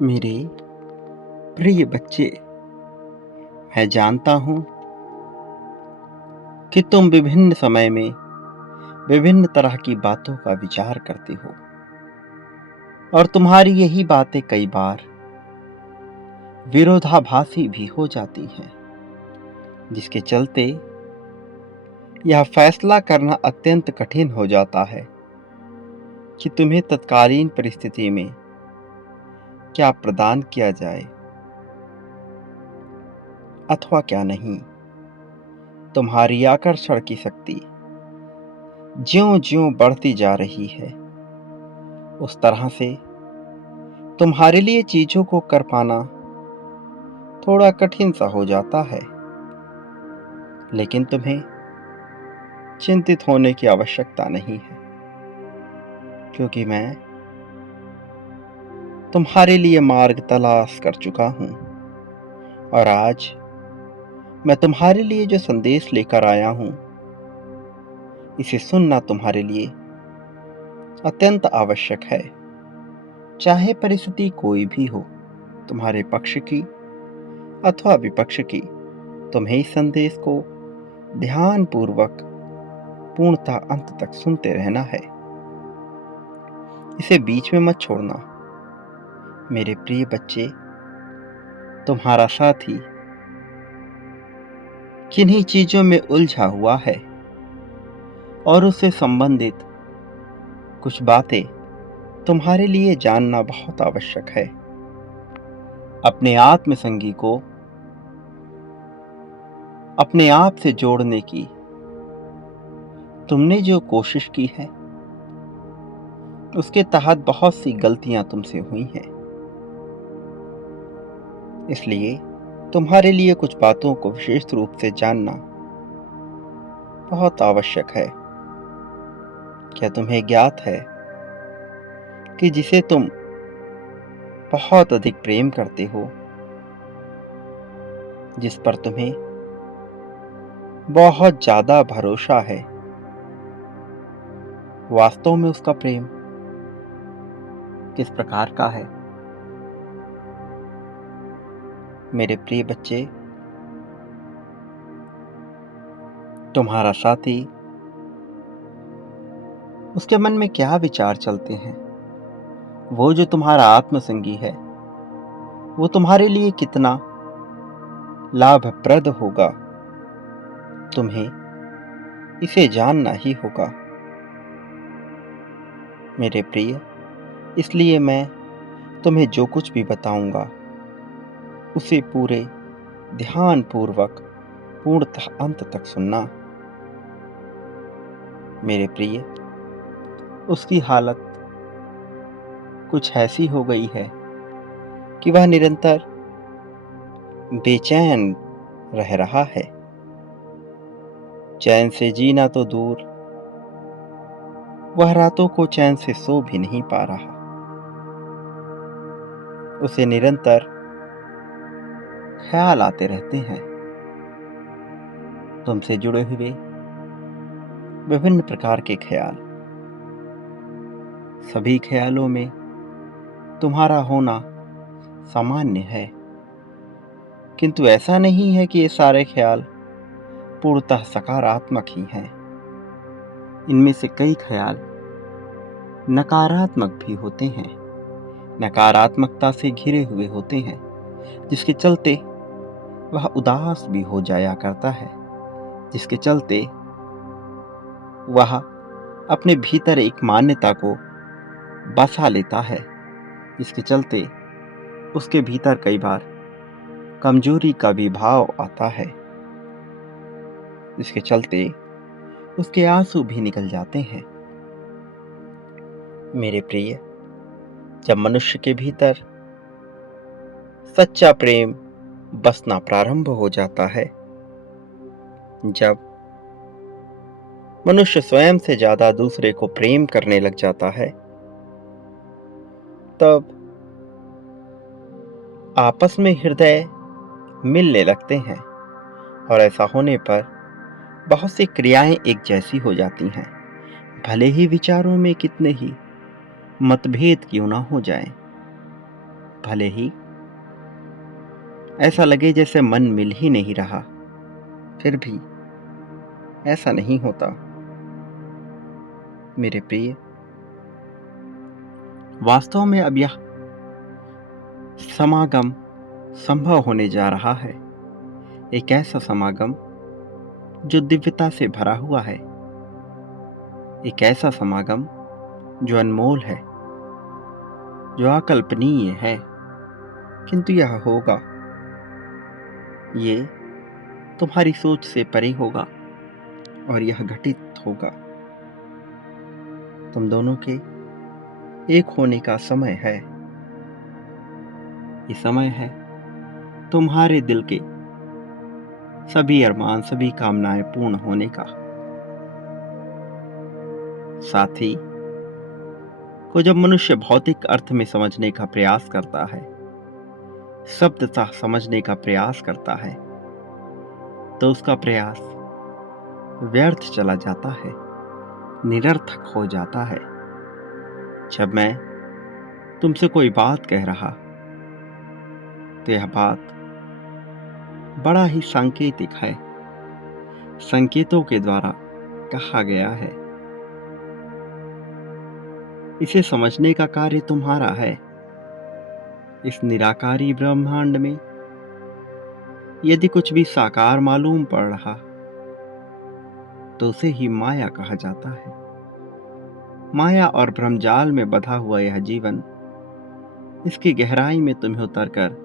मेरे प्रिय बच्चे, मैं जानता हूँ कि तुम विभिन्न समय में विभिन्न तरह की बातों का विचार करते हो और तुम्हारी यही बातें कई बार विरोधाभासी भी हो जाती हैं, जिसके चलते यह फैसला करना अत्यंत कठिन हो जाता है कि तुम्हें तत्कालीन परिस्थिति में क्या प्रदान किया जाए अथवा क्या नहीं। तुम्हारी आकर्षण की शक्ति ज्यों-ज्यों बढ़ती जा रही है, उस तरह से तुम्हारे लिए चीजों को कर पाना थोड़ा कठिन सा हो जाता है। लेकिन तुम्हें चिंतित होने की आवश्यकता नहीं है, क्योंकि मैं तुम्हारे लिए मार्ग तलाश कर चुका हूं और आज मैं तुम्हारे लिए जो संदेश लेकर आया हूं, इसे सुनना तुम्हारे लिए अत्यंत आवश्यक है। चाहे परिस्थिति कोई भी हो, तुम्हारे पक्ष की अथवा विपक्ष की, तुम्हें इस संदेश को ध्यानपूर्वक पूर्णतः अंत तक सुनते रहना है। इसे बीच में मत छोड़ना। मेरे प्रिय बच्चे, तुम्हारा साथी किन्हीं चीजों में उलझा हुआ है और उससे संबंधित कुछ बातें तुम्हारे लिए जानना बहुत आवश्यक है। अपने आत्मसंगी को अपने आप से जोड़ने की तुमने जो कोशिश की है, उसके तहत बहुत सी गलतियां तुमसे हुई हैं। इसलिए तुम्हारे लिए कुछ बातों को विशेष रूप से जानना बहुत आवश्यक है। क्या तुम्हें ज्ञात है कि जिसे तुम बहुत अधिक प्रेम करते हो, जिस पर तुम्हें बहुत ज्यादा भरोसा है, वास्तव में उसका प्रेम किस प्रकार का है? मेरे प्रिय बच्चे, तुम्हारा साथी, उसके मन में क्या विचार चलते हैं, वो जो तुम्हारा आत्मसंगी है, वो तुम्हारे लिए कितना लाभप्रद होगा, तुम्हें इसे जानना ही होगा। मेरे प्रिय, इसलिए मैं तुम्हें जो कुछ भी बताऊंगा, उसे पूरे ध्यानपूर्वक पूर्णतः अंत तक सुनना। मेरे प्रिय, उसकी हालत कुछ ऐसी हो गई है कि वह निरंतर बेचैन रह रहा है। चैन से जीना तो दूर, वह रातों को चैन से सो भी नहीं पा रहा। उसे निरंतर ख्याल आते रहते हैं, तुमसे जुड़े हुए विभिन्न प्रकार के ख्याल। सभी ख्यालों में तुम्हारा होना सामान्य है, किंतु ऐसा नहीं है कि ये सारे ख्याल पूर्णतः सकारात्मक ही हैं। इनमें से कई ख्याल नकारात्मक भी होते हैं, नकारात्मकता से घिरे हुए होते हैं, जिसके चलते वह उदास भी हो जाया करता है, जिसके चलते वह अपने भीतर एक मान्यता को बसा लेता है, जिसके चलते उसके भीतर कई बार कमजोरी का भी भाव आता है, जिसके चलते उसके आंसू भी निकल जाते हैं। मेरे प्रिय, जब मनुष्य के भीतर सच्चा प्रेम बसना प्रारंभ हो जाता है, जब मनुष्य स्वयं से ज्यादा दूसरे को प्रेम करने लग जाता है, तब आपस में हृदय मिलने लगते हैं और ऐसा होने पर बहुत सी क्रियाएं एक जैसी हो जाती हैं, भले ही विचारों में कितने ही मतभेद क्यों ना हो जाएं। भले ही ऐसा लगे जैसे मन मिल ही नहीं रहा, फिर भी ऐसा नहीं होता। मेरे प्रिय, वास्तव में अब यह समागम संभव होने जा रहा है। एक ऐसा समागम जो दिव्यता से भरा हुआ है। एक ऐसा समागम जो अनमोल है, जो अकल्पनीय है, किंतु यह होगा। ये तुम्हारी सोच से परे होगा और यह घटित होगा। तुम दोनों के एक होने का समय है। ये समय है तुम्हारे दिल के सभी अरमान, सभी कामनाएं पूर्ण होने का। साथी को जब मनुष्य भौतिक अर्थ में समझने का प्रयास करता है, शब्दतः समझने का प्रयास करता है, तो उसका प्रयास व्यर्थ चला जाता है, निरर्थक हो जाता है। जब मैं तुमसे कोई बात कह रहा, तो यह बात बड़ा ही सांकेतिक है, संकेतों के द्वारा कहा गया है। इसे समझने का कार्य तुम्हारा है। इस निराकारी ब्रह्मांड में यदि कुछ भी साकार मालूम पड़ रहा, तो उसे ही माया कहा जाता है। माया और भ्रमजाल में बंधा हुआ यह जीवन, इसकी गहराई में तुम्हें उतरकर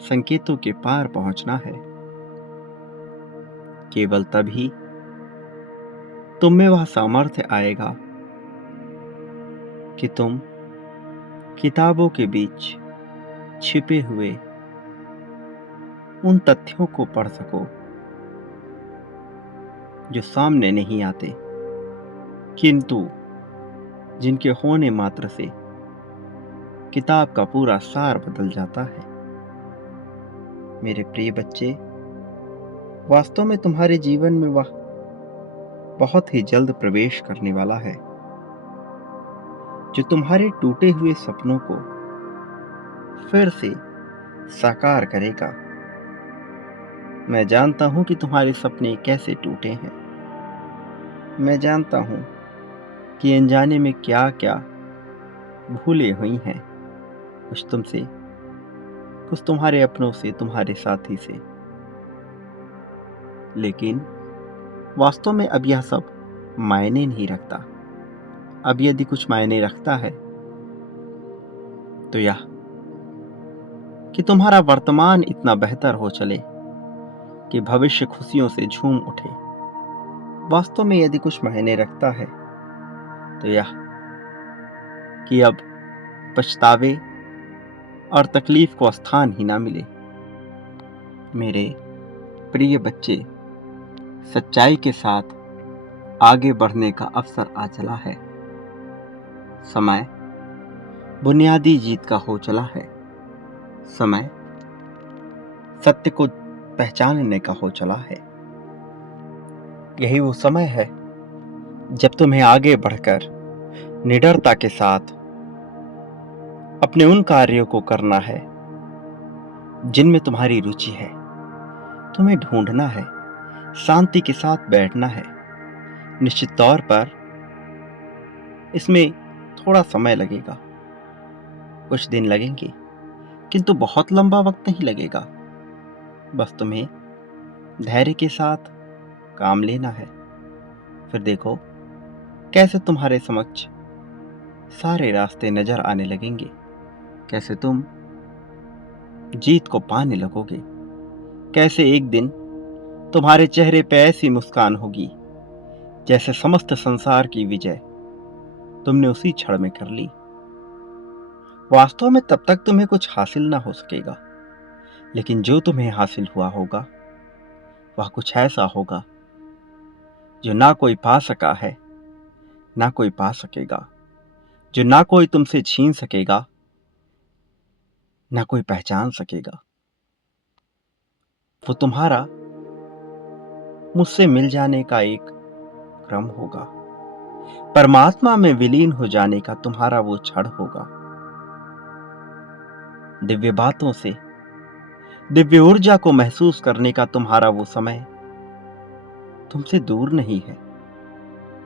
संकेतों के पार पहुंचना है। केवल तभी तुम में वह सामर्थ्य आएगा कि तुम किताबों के बीच छिपे हुए उन तथ्यों को पढ़ सको जो सामने नहीं आते, किंतु जिनके होने मात्र से किताब का पूरा सार बदल जाता है। मेरे प्रिय बच्चे, वास्तव में तुम्हारे जीवन में वह बहुत ही जल्द प्रवेश करने वाला है जो तुम्हारे टूटे हुए सपनों को फिर से साकार करेगा। मैं जानता हूं कि तुम्हारे सपने कैसे टूटे हैं। मैं जानता हूं कि अनजाने में क्या क्या भूले हुई हैं, कुछ तुमसे, कुछ तुम्हारे अपनों से, तुम्हारे साथी से। लेकिन वास्तव में अब यह सब मायने नहीं रखता। अब यदि कुछ मायने रखता है तो यह कि तुम्हारा वर्तमान इतना बेहतर हो चले कि भविष्य खुशियों से झूम उठे। वास्तव में यदि कुछ मायने रखता है तो यह कि अब पछतावे और तकलीफ को स्थान ही ना मिले। मेरे प्रिय बच्चे, सच्चाई के साथ आगे बढ़ने का अवसर आ चला है। समय बुनियादी जीत का हो चला है। समय सत्य को पहचानने का हो चला है। यही वो समय है जब तुम्हें आगे बढ़कर निडरता के साथ अपने उन कार्यों को करना है जिनमें तुम्हारी रुचि है। तुम्हें ढूंढना है, शांति के साथ बैठना है। निश्चित तौर पर इसमें थोड़ा समय लगेगा, कुछ दिन लगेंगे, किंतु बहुत लंबा वक्त नहीं लगेगा। बस तुम्हें धैर्य के साथ काम लेना है। फिर देखो कैसे तुम्हारे समक्ष सारे रास्ते नजर आने लगेंगे, कैसे तुम जीत को पाने लगोगे, कैसे एक दिन तुम्हारे चेहरे पे ऐसी मुस्कान होगी जैसे समस्त संसार की विजय तुमने उसी क्षण में कर ली। वास्तव में तब तक तुम्हें कुछ हासिल ना हो सकेगा, लेकिन जो तुम्हें हासिल हुआ होगा वह कुछ ऐसा होगा जो ना कोई पा सका है, ना कोई पा सकेगा, जो ना कोई तुमसे छीन सकेगा, ना कोई पहचान सकेगा। वो तुम्हारा मुझसे मिल जाने का एक क्रम होगा, परमात्मा में विलीन हो जाने का तुम्हारा वो क्षण होगा। दिव्य बातों से, दिव्य ऊर्जा को महसूस करने का तुम्हारा वो समय तुमसे दूर नहीं है।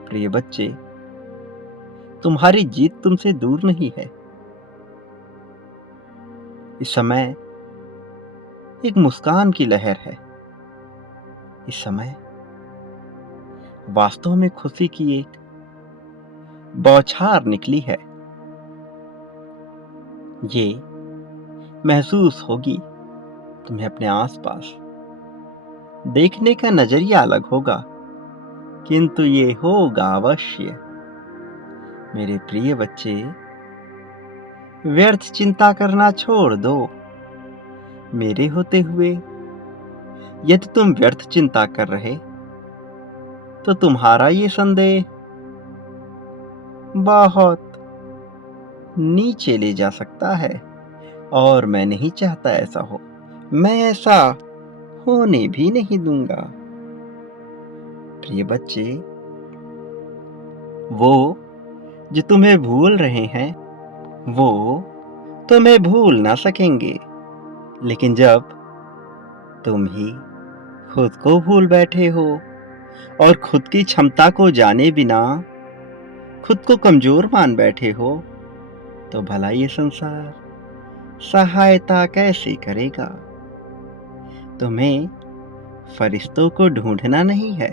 प्रिय बच्चे, तुम्हारी जीत तुमसे दूर नहीं है। इस समय एक मुस्कान की लहर है। इस समय वास्तव में खुशी की एक बौछार निकली है। ये महसूस होगी तुम्हें अपने आसपास। देखने का नजरिया अलग होगा, किंतु ये होगा अवश्य। मेरे प्रिय बच्चे, व्यर्थ चिंता करना छोड़ दो। मेरे होते हुए यदि तुम व्यर्थ चिंता कर रहे, तो तुम्हारा ये संदेह बहुत नीचे ले जा सकता है, और मैं नहीं चाहता ऐसा हो। मैं ऐसा होने भी नहीं दूंगा। प्रिय बच्चे, वो जो तुम्हें भूल रहे हैं, वो तुम्हें भूल ना सकेंगे। लेकिन जब तुम ही खुद को भूल बैठे हो और खुद की क्षमता को जाने बिना खुद को कमजोर मान बैठे हो, तो भला ये संसार सहायता कैसे करेगा? तुम्हें फरिश्तों को ढूंढना नहीं है,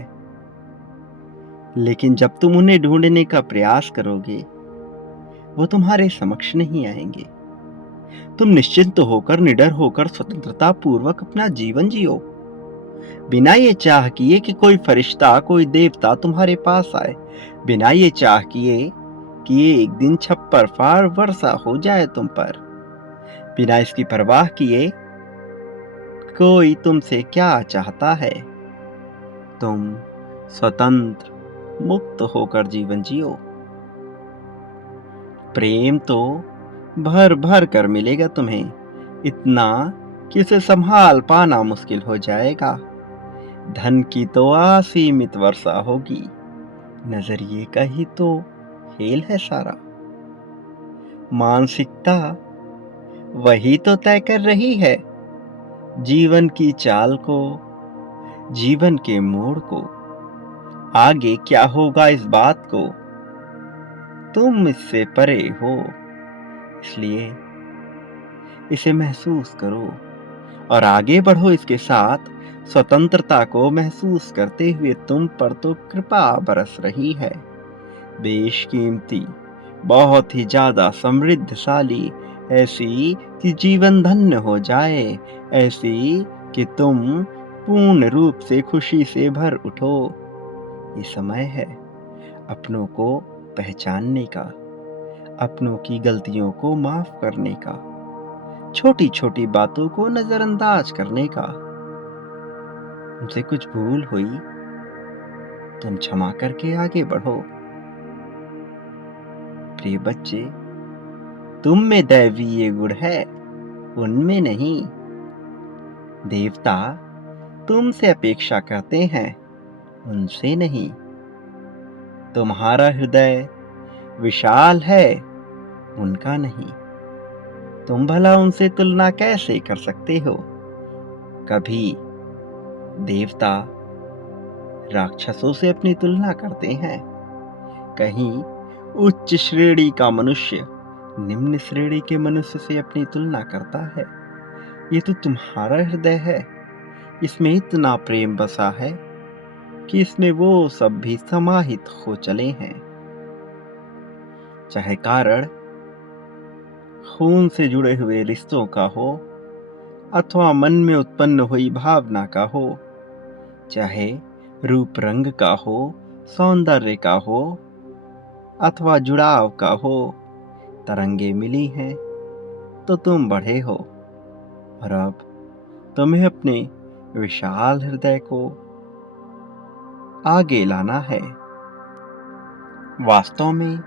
लेकिन जब तुम उन्हें ढूंढने का प्रयास करोगे, वो तुम्हारे समक्ष नहीं आएंगे। तुम निश्चिंत होकर, निडर होकर, स्वतंत्रता पूर्वक अपना जीवन जियो, बिना ये चाह किए कि कोई फरिश्ता, कोई देवता तुम्हारे पास आए, बिना ये चाह किए कि ये एक दिन छप्पर फाड़ वर्षा हो जाए तुम पर, बिना इसकी परवाह किए कोई तुमसे क्या चाहता है। तुम स्वतंत्र मुक्त होकर जीवन जियो। प्रेम तो भर भर कर मिलेगा तुम्हें, इतना कि उसे संभाल पाना मुश्किल हो जाएगा। धन की तो असीमित वर्षा होगी, नजरिए का ही तो खेल है सारा। मानसिकता वही तो तय कर रही है जीवन की चाल को, जीवन के मोड़ को। आगे क्या होगा इस बात को तुम इससे परे हो, इसलिए इसे महसूस करो और आगे बढ़ो इसके साथ। स्वतंत्रता को महसूस करते हुए तुम पर तो कृपा बरस रही है, बेशकीमती, बहुत ही ज्यादा समृद्धशाली, ऐसी कि जीवन धन्य हो जाए, ऐसी कि तुम पूर्ण रूप से खुशी से भर उठो। ये समय है अपनों को पहचानने का, अपनों की गलतियों को माफ करने का, छोटी छोटी बातों को नजरअंदाज करने का। तुमसे कुछ भूल हुई, तुम क्षमा करके आगे बढ़ो। प्रिय बच्चे, तुम में दैवीय गुण है, उनमें नहीं। देवता तुमसे अपेक्षा करते हैं, उनसे नहीं। तुम्हारा हृदय विशाल है, उनका नहीं। तुम भला उनसे तुलना कैसे कर सकते हो? कभी देवता राक्षसों से अपनी तुलना करते हैं, कहीं उच्च श्रेणी का मनुष्य निम्न श्रेणी के मनुष्य से अपनी तुलना करता है। ये तो तुम्हारा हृदय है, इसमें इतना प्रेम बसा है कि इसमें वो सब भी समाहित हो चले हैं। चाहे कारण खून से जुड़े हुए रिश्तों का हो, अथवा मन में उत्पन्न हुई भावना का हो, चाहे रूप रंग का हो, सौंदर्य का हो, अथवा जुड़ाव का हो, तरंगे मिली हैं तो तुम बढ़े हो। और अब तुम्हें अपने विशाल हृदय को आगे लाना है। वास्तव में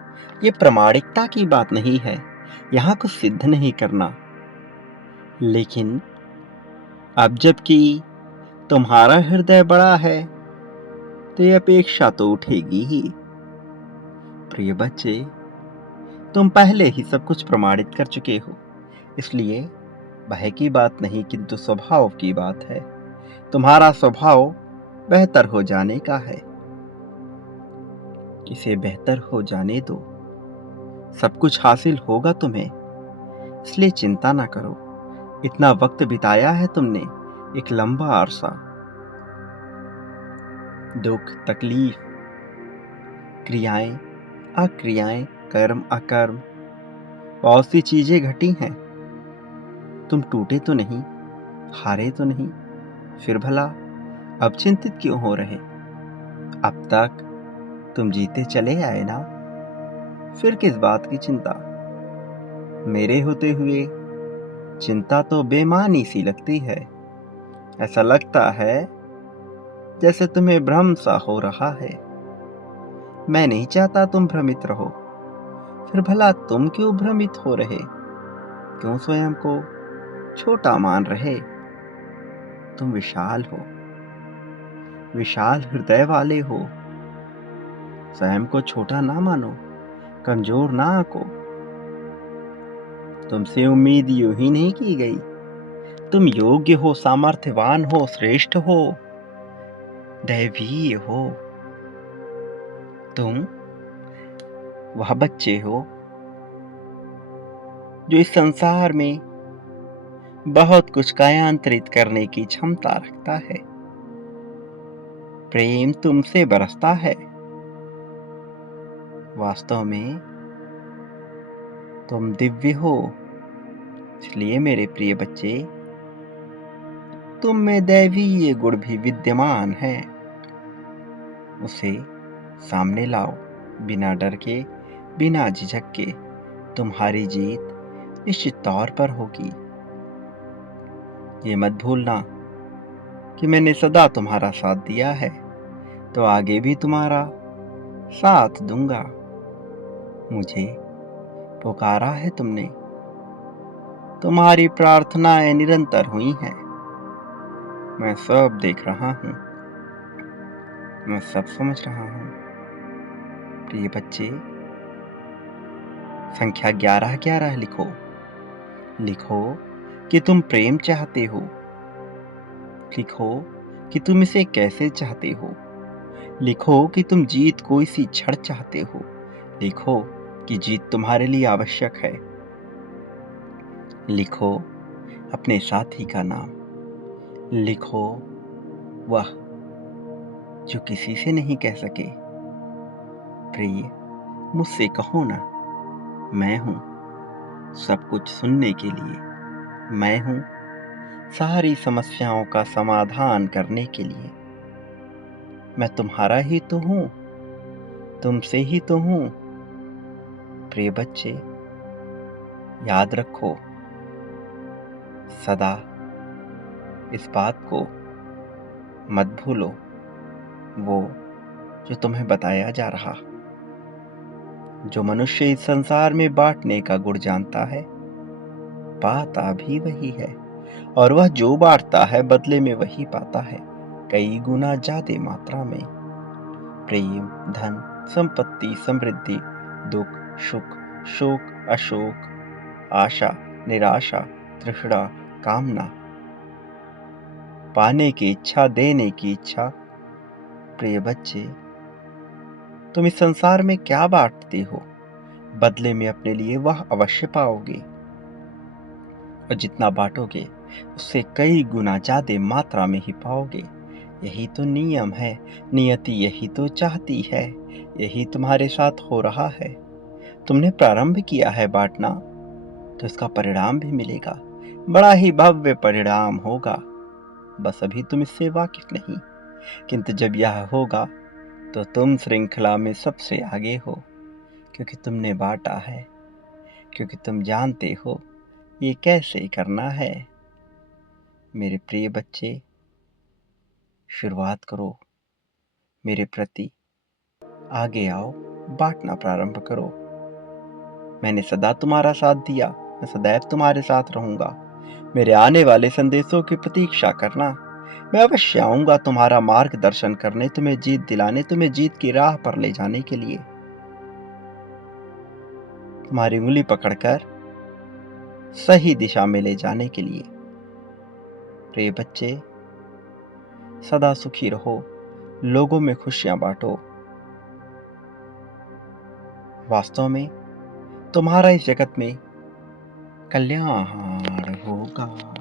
ये प्रामाणिकता की बात नहीं है, यहाँ कुछ सिद्ध नहीं करना, लेकिन अब जबकि तुम्हारा हृदय बड़ा है, तो ये अपेक्षा तो उठेगी ही। प्रिय बच्चे, तुम पहले ही सब कुछ प्रमाणित कर चुके हो, इसलिए भय की बात नहीं किंतु स्वभाव की बात है। तुम्हारा स्वभाव बेहतर हो जाने का है। इसे बेहतर हो जाने दो। सब कुछ हासिल होगा तुम्हें, इसलिए चिंता ना करो। इतना वक्त बिताया है तुमने, एक लंबा अरसा। दुख, तकलीफ, क्रियाएं, अक्रियाएं, कर्म, अकर्म, बहुत सी चीजें घटी हैं। तुम टूटे तो नहीं, हारे तो नहीं, फिर भला अब चिंतित क्यों हो रहे? अब तक तुम जीते चले आए ना, फिर किस बात की चिंता? मेरे होते हुए चिंता तो बेमानी सी लगती है। ऐसा लगता है जैसे तुम्हें भ्रम सा हो रहा है। मैं नहीं चाहता तुम भ्रमित रहो, फिर भला तुम क्यों भ्रमित हो रहे? क्यों स्वयं को छोटा मान रहे? तुम विशाल हो, विशाल हृदय वाले हो। स्वयं को छोटा ना मानो, कमजोर ना आको। तुमसे उम्मीद यूं ही नहीं की गई। तुम योग्य हो, सामर्थ्यवान हो, श्रेष्ठ हो, दैवीय हो। तुम वह बच्चे हो जो इस संसार में बहुत कुछ कायांतरित करने की क्षमता रखता है। प्रेम तुमसे बरसता है। वास्तव में तुम दिव्य हो। इसलिए मेरे प्रिय बच्चे, तुम में दैवीय गुण भी विद्यमान है। उसे सामने लाओ, बिना डर के, बिना झिझक के। तुम्हारी जीत निश्चित तौर पर होगी। ये मत भूलना कि मैंने सदा तुम्हारा साथ दिया है, तो आगे भी तुम्हारा साथ दूंगा। मुझे पुकारा है तुमने, तुम्हारी प्रार्थनाएं निरंतर हुई हैं। मैं सब देख रहा हूँ, मैं सब समझ रहा हूँ। प्रिय बच्चे, संख्या 11-11 लिखो। लिखो कि तुम प्रेम चाहते हो। लिखो कि तुम इसे कैसे चाहते हो। लिखो कि तुम जीत कोई सी क्षण चाहते हो। लिखो कि जीत तुम्हारे लिए आवश्यक है। लिखो अपने साथी का नाम। लिखो वह जो किसी से नहीं कह सके। प्रिय, मुझसे कहो ना, मैं हूं सब कुछ सुनने के लिए। मैं हूं सारी समस्याओं का समाधान करने के लिए। मैं तुम्हारा ही तो हूं, तुमसे ही तो हूं। प्रिय बच्चे, याद रखो सदा इस बात को मत भूलो, वो जो तुम्हें बताया जा रहा। जो मनुष्य इस संसार में बांटने का गुण जानता है, पाता भी वही है, और वह जो बांटता है बदले में वही पाता है, कई गुना ज्यादा मात्रा में। प्रेम, धन, संपत्ति, समृद्धि, दुख, सुख, शोक, अशोक, आशा, निराशा, तृष्णा, कामना, पाने की इच्छा, देने की इच्छा। प्रिय बच्चे, तुम इस संसार में क्या बांटते हो, बदले में अपने लिए वह अवश्य पाओगे। और जितना बांटोगे उससे कई गुना ज्यादा मात्रा में ही पाओगे। यही तो नियम है, नियति यही तो चाहती है, यही तुम्हारे साथ हो रहा है। तुमने प्रारंभ किया है बांटना, तो इसका परिणाम भी मिलेगा। बड़ा ही भव्य परिणाम होगा। बस अभी तुम इससे वाकिफ नहीं, किंतु जब यह होगा तो तुम श्रृंखला में सबसे आगे हो, क्योंकि तुमने बांटा है, क्योंकि तुम जानते हो ये कैसे करना है। मेरे प्रिय बच्चे, शुरुआत करो, मेरे प्रति आगे आओ, बांटना प्रारंभ करो। मैंने सदा तुम्हारा साथ दिया, मैं सदैव तुम्हारे साथ रहूंगा। मेरे आने वाले संदेशों की प्रतीक्षा करना। मैं अवश्य आऊंगा तुम्हारा मार्गदर्शन करने, तुम्हें जीत दिलाने, तुम्हें जीत की राह पर ले जाने के लिए। तुम्हारी उंगली पकड़कर सही दिशा में ले जाने के लिए। प्रिय बच्चे, सदा सुखी रहो, लोगों में खुशियां बांटो। वास्तव में तुम्हारा इस जगत में कल्याण होगा।